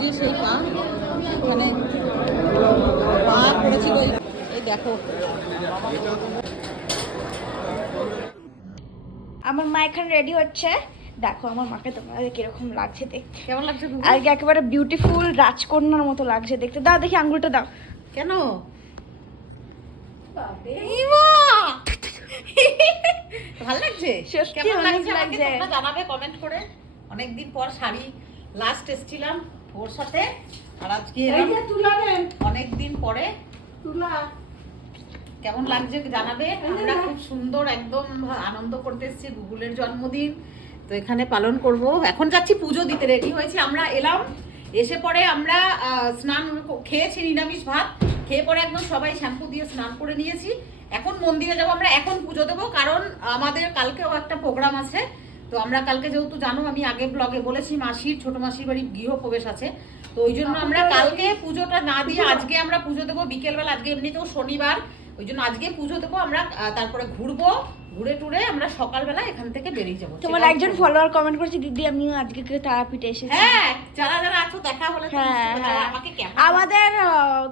যে সেই পা মানে পা পড়েছিল, এই দেখো। আমার মা এখানে রেডি হচ্ছে। দেখো আমার মাকে তোমাদের কিরকম লাগছে দেখতে। কেমন লাগছে? আজকে একেবারে বিউটিফুল রাজকন্যার মতো লাগছে দেখতে। দাও দেখি আঙ্গুলটা দাও। কেন ভালো লাগছে? কেমন লাগছে আমাকে তোমরা জানাবে কমেন্ট করে। অনেকদিন পর শাড়ি লাস্ট এসেছিলাম ওর সাথে, আর আজকে অনেকদিন পরে কেমন লাগছে জানাবে। আমরা খুব সুন্দর একদম আনন্দ করতে এসেছি, গুগলের জন্মদিন তো এখানে পালন করব। এখন যাচ্ছি পুজো দিতে, রেডি হয়েছি। আমরা এলাম, এসে পরে আমরা স্নান খেয়েছি, নিরামিষ ভাত খেয়ে পরে একদম সবাই শ্যাম্পু দিয়ে স্নান করে নিয়েছি। এখন মন্দিরে যাবো আমরা, এখন পুজো দেবো, কারণ আমাদের কালকেও একটা প্রোগ্রাম আছে। তো আমরা কালকে যেহেতু জানো, আমি আগে ব্লগে বলেছি মাসির ছোট মাসির বাড়ি গৃহপ্রবেশ আছে, তো ওই জন্য আমরা কালকে পুজোটা না দিয়ে আজকে আমরা পুজো দেবো বিকেলবেলা। আজকে এমনিতেও শনিবার, ওই জন্য আজকে পুজো দেবো আমরা, তারপরে ঘুরবো, ঘুরে টুরে আমরা সকালবেলা এখান থেকে বেরিয়ে যাবো। তোমার একজন ফলোয়ার কমেন্ট করেছে, দিদি আমিও আজকে তারাপীঠে এসেছি। হ্যাঁ, যারা যারা আছো দেখা হলে আমাকে কেমন। আমাদের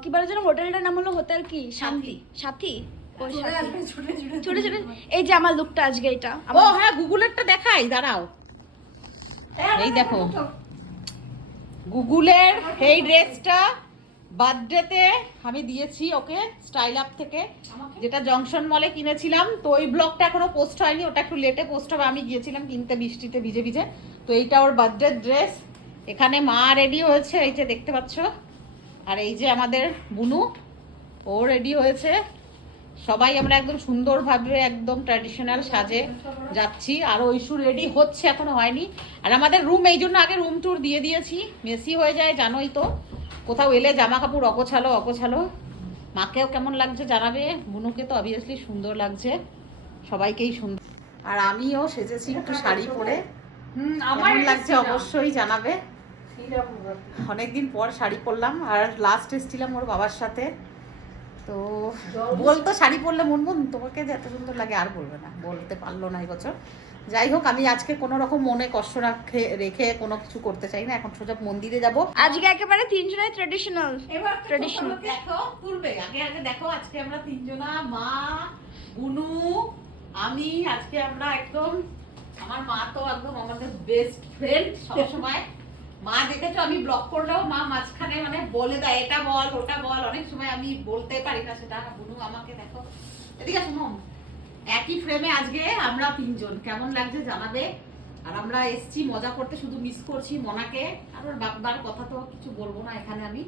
কি বলে যেন হোটেলটার নাম হলো হোটেল কি শান্তি সাথী। ছোট ছোট এই যে আমার লুকটা আজকে এটা। ও হ্যাঁ, গুগলেরটা দেখাই, দাঁড়াও। এই দেখো গুগলের এই ড্রেসটা বার্থডেতে আমি দিয়েছি ওকে স্টাইল আপ থেকে, যেটা জংশন মলে কিনেছিলাম। তো ওই ব্লগটা এখনো পোস্ট হয়নি, ওটা একটু লেটে পোস্ট হবে। আমি গিয়েছিলাম কিনতে বৃষ্টিতে ভিজে ভিজে। তো এইটা ওর বার্থডে ড্রেস। এখানে মা রেডি হয়েছে, এই যে দেখতে পাচ্ছ। আর এই যে আমাদের বুনু, ও রেডি হয়েছে। সবাই আমরা একদম সুন্দরভাবে একদম ট্র্যাডিশনাল সাজে যাচ্ছি। আর ঐশু রেডি হচ্ছে, এখনো হয়নি। আর আমাদের রুম এই জন্য আগে রুম ট্যুর দিয়ে দিয়েছি, মেসি হয়ে যায় জানোই তো, কোথাও এলে জামা কাপড় অগোছালো অগোছালো। মাকেও কেমন লাগছে জানাবে, বুনুকে তো অবভিয়াসলি সুন্দর লাগছে, সবাইকেই সুন্দর। আর আমিও সেজেছি একটু শাড়ি পরে, কেমন লাগছে অবশ্যই জানাবে। অনেকদিন পর শাড়ি পরলাম, আর লাস্ট এসেছিলাম ওর বাবার সাথে। তো বলতো শাড়ি পরলে মুনমুন তোমাকে যে এত সুন্দর লাগে, আর বলবে না, বলতে পারলো না এবছর। যাই হোক, আমি আজকে কোনো রকম মনে কষ্ট রেখে কোনো কিছু করতে চাই না। এখন সোজা মন্দিরে যাব আজকে একেবারে তিনজনের ট্র্যাডিশনাল। দেখো তুলবে আগে আগে দেখো, আজকে আমরা তিনজনা, মা, বুনু, আমি, আজকে আমরা একদম, আমার মা তো একদম আমাদের বেস্ট ফ্রেন্ড সবসময়। মা দেখেছো আমি ব্লগ করলেও মা মাঝখানে মানে বলে দেয়, এটা বল ওটা বল, অনেক সময় আমি বলতে পারি না সেটা। বুনু আমাকে দেখো, এদিকে শুনো, একই ফ্রেমে আজকে আমরা তিনজন, কেমন লাগছে জানাবে। আর আমরা এসছি মজা করতে, শুধু মিস করছি মনাকে। আর ওর বাবার কথা তো কিছু বলবো না, এখানে আমি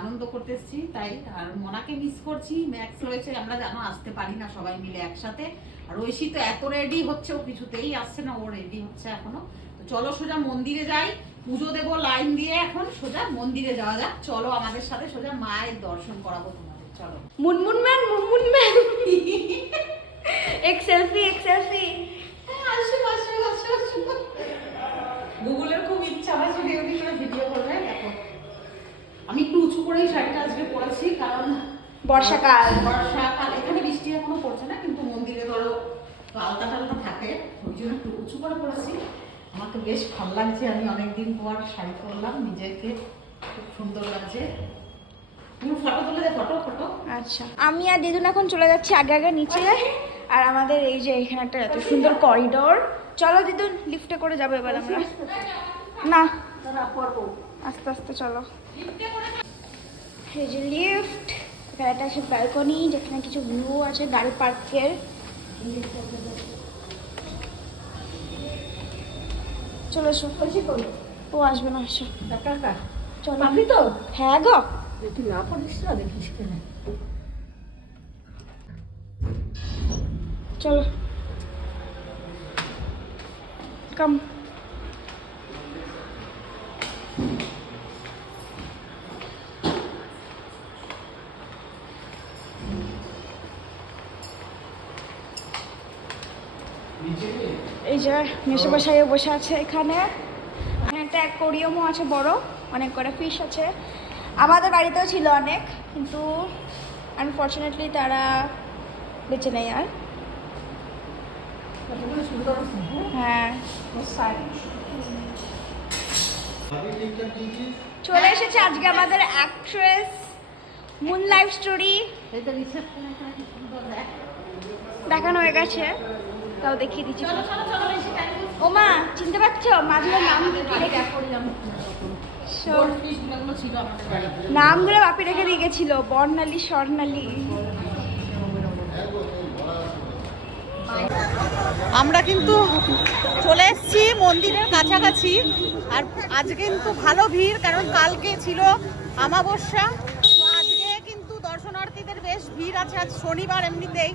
আনন্দ করতে এসছি তাই। আর মনাকে মিস করছি, ম্যাক্স রয়েছে, আমরা জানো আসতে পারি না সবাই মিলে একসাথে। আর ঐশী তো এত রেডি হচ্ছে, ও কিছুতেই আসছে না, ও রেডি হচ্ছে এখনো। তো চলো সোজা মন্দিরে যাই, পুজো দেবো লাইন দিয়ে। এখন সোজা মন্দিরে যাওয়া যাক, চলো আমাদের সাথে, সোজা মায়ের দর্শন করাবো তোমাদের, চলো। মুনমুন ম্যান এক সেলফি গুগলের খুব ইচ্ছা আছে ভিডিও করবে। দেখো আমি একটু উঁচু করেই শাড়িটা আজকে পরেছি, কারণ বর্ষাকাল। এখানে বৃষ্টি এখনো পড়ছে না, কিন্তু মন্দিরে ধরো আলতা টালতা থাকে, ওই জন্য একটু উঁচু করে পরেছি। আমাকে বেশ ভালো লাগছে, আমি অনেকদিন পর শাড়ি পরলাম, নিজেকে খুব সুন্দর লাগছে। তুমি ফটো তুলে দে, ফটো। আচ্ছা, আমি আর দিদুন এখন চলে যাচ্ছি আগে আগে নিচে। আর আমাদের এই যে এখানে একটা এত সুন্দর করিডোর। চলো দিদুন, লিফটে করে যাবো এবার আমরা। না আস্তে আস্তে চলো। এই যে লিফট, এখানে একটা আছে ব্যালকনি, যেখানে কিছু ভিউ আছে গাড়ি পার্কের। চলো এসো। ও আসবে না, আসো চলো। তো হ্যাঁ গো, তুই না পড়িস না, দেখিস কেন। চলো কাম। এই যে মেশোমশাই বসে আছে এখানে। একটা অ্যাকোরিয়ামও আছে বড়, অনেক করে ফিশ আছে। আমাদের বাড়িতেও ছিল অনেক, কিন্তু আনফর্চুনেটলি তারা বেঁচে নেই আর। হ্যাঁ চলে এসেছে আজকে আমাদের অ্যাক্ট্রেস মুন লাইফ স্টোরি দেখানো হয়ে গেছে, তাও দেখিয়ে দিচ্ছি। ও মা চিনতে পারছো মাঝে নাম নামগুলো বাপি রেখে দিয়ে গেছিল, বর্ণালী স্বর্ণালী। আমরা কিন্তু চলে এসেছি মন্দিরের কাছাকাছি, আর আজকে কিন্তু ভালো ভিড়, কারণ কালকে ছিল অমাবস্যা। তো আজকে কিন্তু দর্শনার্থীদের বেশ ভিড় আছে। আজ শনিবার, এমনিতেই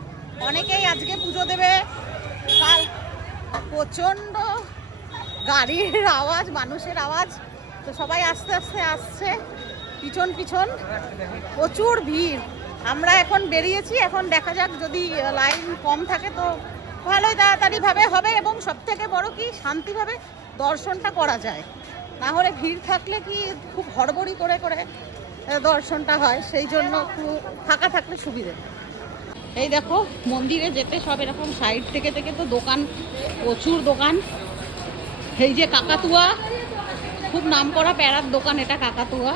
অনেকেই আজকে পুজো দেবে। কাল প্রচণ্ড গাড়ির আওয়াজ, মানুষের আওয়াজ, তো সবাই আস্তে আস্তে আসছে, পিছন পিছন প্রচুর ভিড়। আমরা এখন বেরিয়েছি, এখন দেখা যাক, যদি লাইন কম থাকে তো ভালোই তাড়াতাড়িভাবে হবে, এবং সবথেকে বড় কি শান্তিভাবে দর্শনটা করা যায়। না হলে ভিড় থাকলে কি খুব হড়বড়ি করে করে দর্শনটা হয়, সেই জন্য একটু ফাঁকা থাকলে সুবিধে। এই দেখো মন্দিরে যেতে সব এরকম সাইড থেকে থেকে তো দোকান, প্রচুর দোকান। এই যে কাকাতুয়া, খুব নামকরা প্যারার দোকান এটা, কাকাতুয়া,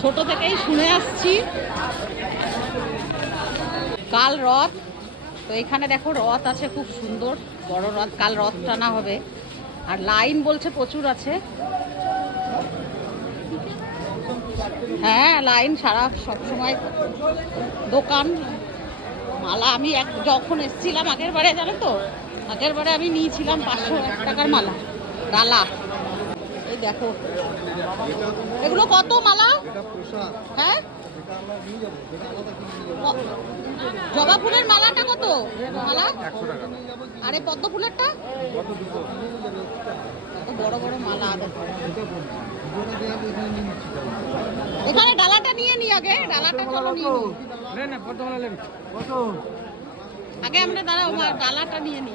ছোট থেকেই শুনে আসছি। কাল রথ, তো এখানে দেখো রথ আছে, খুব সুন্দর বড় রথ, কাল রথ টানা হবে। আর লাইন বলছে প্রচুর আছে। হ্যাঁ লাইন সারা সবসময়, দোকান মালা। আমি যখন এসেছিলাম আগের বারে, জানো তো, আগের বারে আমি নিয়েছিলাম 501 টাকার মালা, ডালা। এই দেখো এগুলো কত মালা? হ্যাঁ জবা ফুলের মালাটা কত মালা? আরে পদ্ম ফুলেরটা কত বড় বড় মালা। এখানে ডালাটা নিয়ে নি, আগে ডালাটা চলো নিয়ে আগে আমরা দাঁড়াও, ডালাটা নিয়ে নি।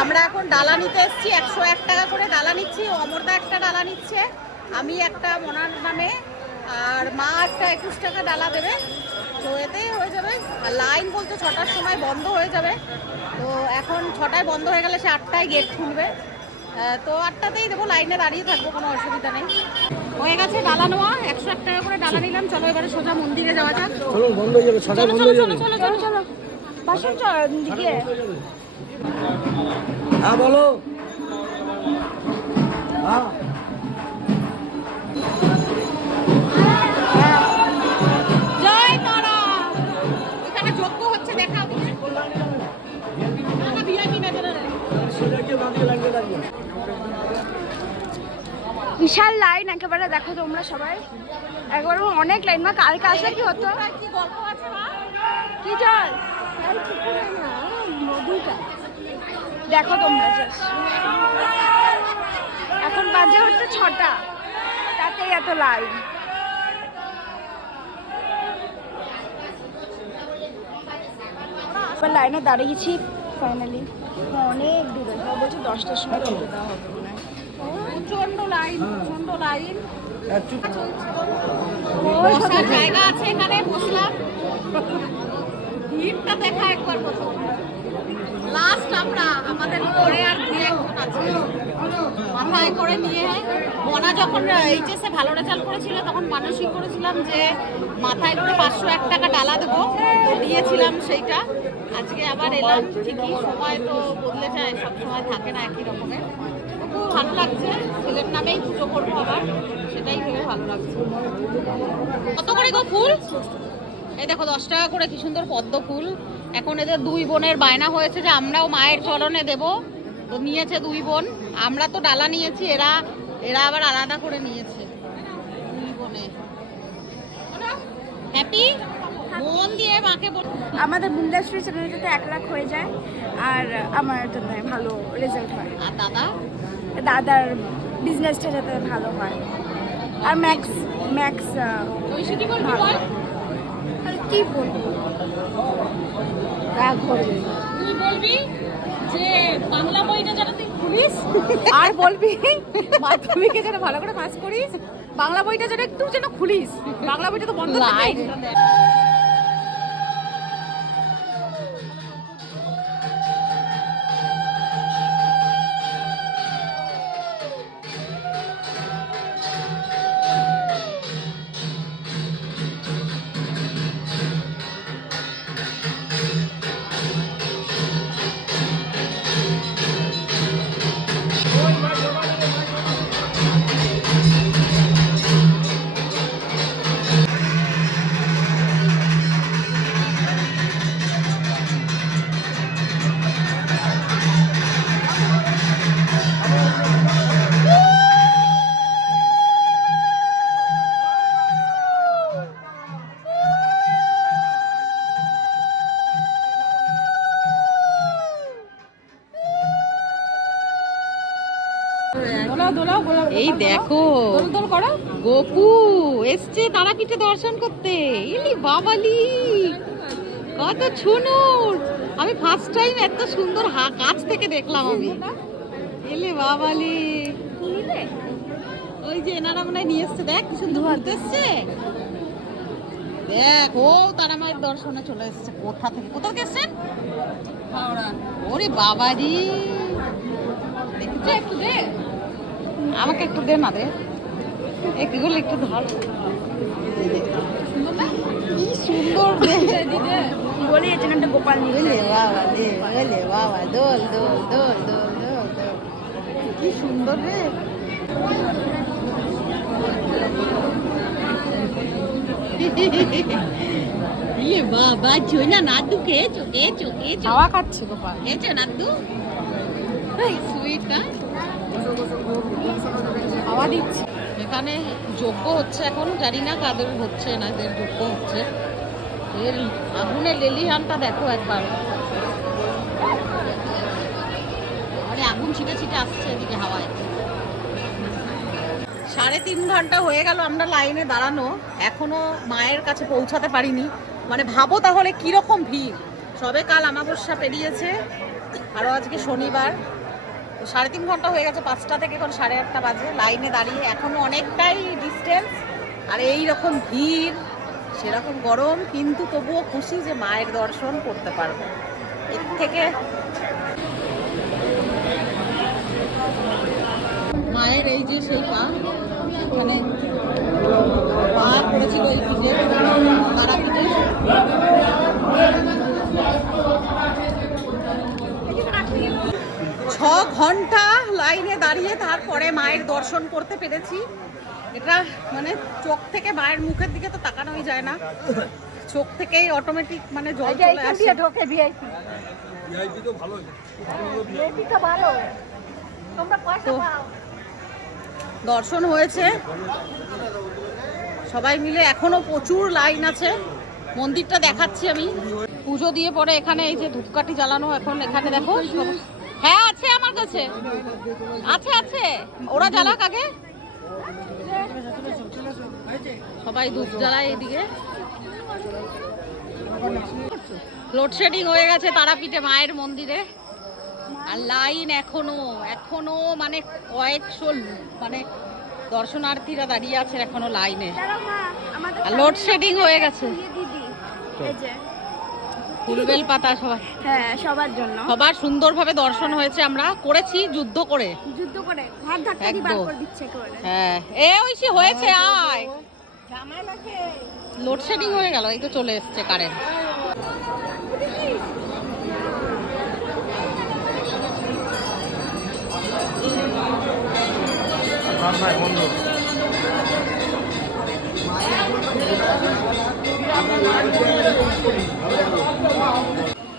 আমরা এখন ডালা নিতে এসেছি, 101 টাকা করে ডালা নিচ্ছি। অমরদা একটা ডালা নিচ্ছে, আমি একটা মনার নামে, আর মা একটা 21 টাকা ডালা দেবে। তো এতেই হয়ে যাবে। আর লাইন বলতে 6টার সময় বন্ধ হয়ে যাবে। তো এখন 6টায় বন্ধ হয়ে গেলে সে 8টায় গেট খুলবে। তো 8টাতেই দেবো, লাইনে দাঁড়িয়ে থাকবো, কোনো অসুবিধা নেই। হয়ে গেছে ডালা নেওয়া, 101 টাকা করে ডালা নিলাম। চলো এবারে সোজা মন্দিরে যাওয়া যাক। বন্ধ হয়ে যাবে, ছটা বন্ধ হয়ে যাবে। চলো চলো চলো বাসন দিকে। হ্যাঁ বলো। হ্যাঁ জয় তারা। এখানে যজ্ঞ হচ্ছে, দেখা বিশাল লাইন একেবারে, দেখো তোমরা সবাই, একবার অনেক লাইন। মা কালকে আসলে কি হতো? কি গল্প আছে মা? কি জল দেখো তোমরা, এখন বাজে হচ্ছে 6টা, তাতেই এত লাইন। এবার লাইনে দাঁড়িয়েছি ফাইনালি, অনেক দূরে। বলছি 10টার সময় চলে দেওয়া হবে মনে হয়। প্রচন্ড লাইন, প্রচন্ড লাইন। বসার জায়গা আছে, এখানে বসলাম। ভিড়টা দেখা একবার প্রথম। লাস্ট আমরা, আমাদের পরে আর দু একজন আছে মাথায় করে নিয়ে। মনা যখন এইচএসে ভালো রেজাল্ট করেছিল, তখন মানসিক করেছিলাম যে মাথায় করে 501 টাকা ডালা দেবো, তো দিয়েছিলাম সেইটা। আজকে আবার এলাম, ঠিকই সময় তো বদলে যায়, সব সময় থাকে না একই রকমের। খুব ভালো লাগছে, ছেলের নামেই পুজো করবো আবার, সেটাই ভেবে ভালো লাগছে। কত করে গো ফুল? এই দেখো 10 টাকা করে, কি সুন্দর পদ্ম ফুল। এখন এদের 2 বোনের বায়না হয়েছে যে আমরাও মায়ের চরণে দেব, তো নিয়েছে 2 বোন। আমরা তো ডালা নিয়েছি, এরা আবার আলাদা করে নিয়েছে 2 বোনে। হ্যাপি মন দিয়ে মাকে বল। আমাদের মুন্ডাশ্রী চ্যানেলে যাতে 1 লাখ হয়ে যায়, আর আমার জন্য ভালো রেজাল্ট হয়, আর দাদার বিজনেসটা যাতে ভালো হয়, আর ম্যাক্স কি বলবি বল? আর কি বলবো, তুই বলবি যে বাংলা বইটা যেন তুই খুলিস, আর বলবি মাধ্যমিকে যেন ভালো করে পাস করিস, বাংলা বইটা যেন একটু যেন খুলিস, বাংলা বইটা তো বন্ধ থাকে। এই দেখো গোপু এসছে তারাপীঠে দর্শন করতে। ইলি বাবালি কত সুন্দর, আমি ফার্স্ট টাইম এত সুন্দর কাছ থেকে দেখলাম আমি। এলে বাবালি, ওই যে এনারা মনে হয় নিয়ে এসছে, দেখ কি সুন্দর ঘুরতে এসছে। দেখ ও তারা মায়ের দর্শনে চলে এসছে। কোথা থেকে এসছেন? ওরে বাবারি, দেখছো একটু দে, আমাকে একটু দে না, দে এগুলো একটু ধর। কি সুন্দর বলি এখানটা গোপাল নিলে বাবা, দে বলে বাবা, দোল দোল দোল দোল দোল দোল, কি সুন্দর রে। ইয়ে বাবা, চোনা নাদু খেয়েছো খেয়েছো খেয়েছো, হাওয়া খাচ্ছে গোপাল। খেয়েছো নাদু? সুইট না, হাওয়া দিচ্ছে। এখানে যজ্ঞ হচ্ছে এখন, জানি না কাদের হচ্ছে, এনাদের যজ্ঞ হচ্ছে। এর আগুনের লেলিহানটা দেখো একবার, মানে আগুন ছিটে ছিটে আসছে এদিকে হাওয়ায়। 3.5 ঘন্টা হয়ে গেল আমরা লাইনে দাঁড়ানো, এখনো মায়ের কাছে পৌঁছাতে পারিনি। মানে ভাবো তাহলে কিরকম ভিড়। সবে কাল আমাবস্যা পেরিয়েছে, আরও আজকে শনিবার। 3.5 ঘন্টা হয়ে গেছে, 5টা থেকে এখন 8:30 বাজে লাইনে দাঁড়িয়ে, এখনো অনেকটাই ডিস্টেন্স। আর এই রকম ভিড়, সেরকম গরম, কিন্তু তবুও খুশি যে মায়ের দর্শন করতে পারবো। এর থেকে মায়ের এই যে সেই পা, এখানে পা পড়েছিল এই পিঠে, তারাপীঠে। 6 ঘন্টা লাইনে দাঁড়িয়ে তারপরে মায়ের দর্শন করতে পেরেছি। এটা মানে চোখ থেকে মায়ের মুখের দিকে তো তাকানোই যায় না, চোখ থেকেই অটোমেটিক মানে জল চলে আসে। তো দর্শন হয়েছে সবাই মিলে, এখনো প্রচুর লাইন আছে। মন্দিরটা দেখাচ্ছি আমি। পুজো দিয়ে পরে এখানে এই যে ধূপকাঠি জ্বালানো, এখন এখানে দেখো। হ্যাঁ আছে আমার কাছে, আছে আছে, ওরা জ্বালাক আগে। সবাই ধূপ জ্বালায় এইদিকে। লোডশেডিং হয়ে গেছে তারাপীঠে মায়ের মন্দিরে, আর লাইন এখনো মানে কয়েকশো মানে দর্শনার্থীরা দাঁড়িয়ে আছে এখনো লাইনে, আর লোডশেডিং হয়ে গেছে। ফুলবেল পাতা সবাই, হ্যাঁ সবার জন্য, সবার সুন্দরভাবে দর্শন হয়েছে। আমরা করেছি যুদ্ধ করে হাত ধাক্কা বার করে দিচ্ছে করে। হ্যাঁ এ ঐশী হয়েছে, আয়। লোডশেডিং হয়ে গেল, এই তো চলে এসছে কারেন্ট।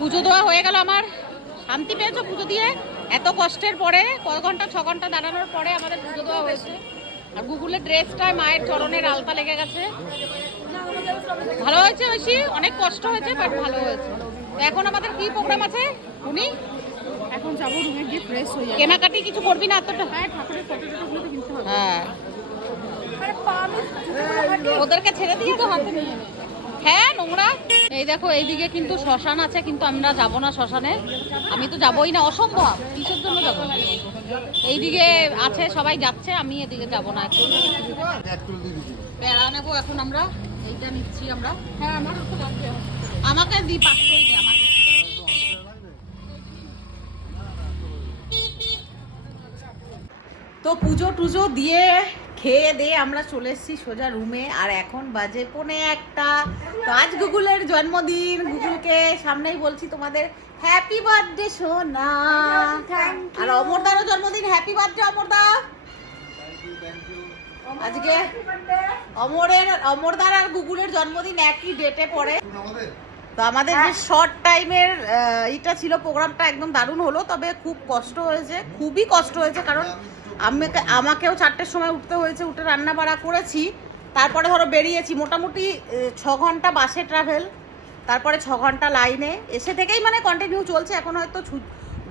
পুজো দেওয়া হয়ে গেল আমার। শান্তি পেয়েছো পুজো দিয়ে? এত কষ্টের পরে, কয় ঘন্টা 6 ঘন্টা দাঁড়ানোর পরে আমাদের পুজো দেওয়া হয়েছে। আর গুগলের ড্রেসটায় মায়ের চরণের আলতা লেগে গেছে। ভালো হয়েছে ঐশী, অনেক কষ্ট হয়েছে বাট ভালো হয়েছে। তো এখন আমাদের কি প্রোগ্রাম আছে উনি? এখন যাবো রুমে গিয়ে ফ্রেশ হয়ে যাবো। কেনাকাটি কিছু করবি না এতটা? হ্যাঁ ঠাকুরের ফটো টটোগুলো কিনতে হবে। হ্যাঁ ওদেরকে ছেড়ে দিয়ে তো হাতে নিয়ে নে। হ্যাঁ নোংরা। এই দেখো এইদিকে কিন্তু শ্মশান আছে, কিন্তু আমরা যাব না শ্মশানে। আমি তো যাবই না, অসম্ভব। কিসের জন্য যাব? এইদিকে আছে সবাই যাচ্ছে, আমি এদিকে যাব না। একটু প্যারা নেবো এখন আমরা, এইটা নিচ্ছি আমরা। হ্যাঁ আমার তো লাগবে, আমাকে দি 500 দে আমার। তো পুজো টুজো দিয়ে খেয়ে দিয়ে আমরা চলে এসেছি সোজা রুমে, আর এখন বাজে 1:45। তো আজ গুগলের জন্মদিন, গুগলকে সামনেই বলছি তোমাদের হ্যাপি বার্থডে সোনা। আর অমরদারও জন্মদিন, হ্যাপি বার্থডে অমরদা। আজকে অমরদার আর গুগলের জন্মদিন একই ডেটে পড়ে। তো আমাদের যে শর্ট টাইমের এটা ছিল প্রোগ্রামটা একদম দারুণ হলো, তবে খুব কষ্ট হয়েছে, খুবই কষ্ট হয়েছে। কারণ আমাকেও 4টের সময় উঠতে হয়েছে, উঠে রান্না বাড়া করেছি, তারপরে ধরো বেরিয়েছি। মোটামুটি 6 ঘন্টা বাসে ট্রাভেল, তারপরে 6 ঘন্টা লাইনে এসে থেকেই মানে কন্টিনিউ চলছে। এখন হয়তো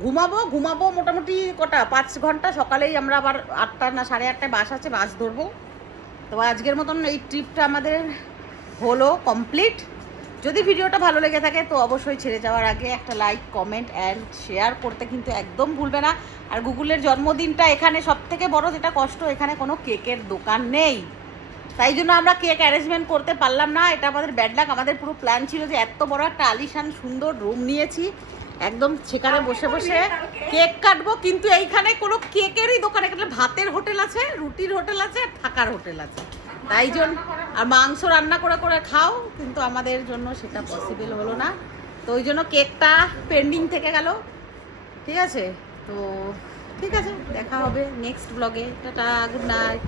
ঘুমাবো মোটামুটি কটা 5 ঘন্টা, সকালেই আমরা আবার 8টা না 8:30টায় বাস আছে, বাস ধরবো। তো আজকের মতন এই ট্রিপটা আমাদের হলো কমপ্লিট। যদি ভিডিওটা ভালো লেগে থাকে তো অবশ্যই ছেড়ে যাওয়ার আগে একটা লাইক, কমেন্ট অ্যান্ড শেয়ার করতে কিন্তু একদম ভুলবে না। আর গুগলের জন্মদিনটা এখানে সবথেকে বড় যেটা কষ্ট, এখানে কোনো কেকের দোকান নেই, তাই জন্য আমরা কেক অ্যারেঞ্জমেন্ট করতে পারলাম না। এটা আমাদের ব্যাড লাক। আমাদের পুরো প্ল্যান ছিল যে এত বড় একটা আলিশান সুন্দর রুম নিয়েছি, একদম সেখানে বসে বসে কেক কাটবো, কিন্তু এইখানে কোনো কেকেরই দোকান, এখানে ভাতের হোটেল আছে, রুটির হোটেল আছে, আর থাকার হোটেল আছে, তাই জন্য আর মাংস রান্না করে করে খাও, কিন্তু আমাদের জন্য সেটা পসিবল হলো না। তো ওই জন্য কেকটা পেন্ডিং থেকে গেল। ঠিক আছে, তো ঠিক আছে, দেখা হবে নেক্সট ব্লগে। Tata, good night.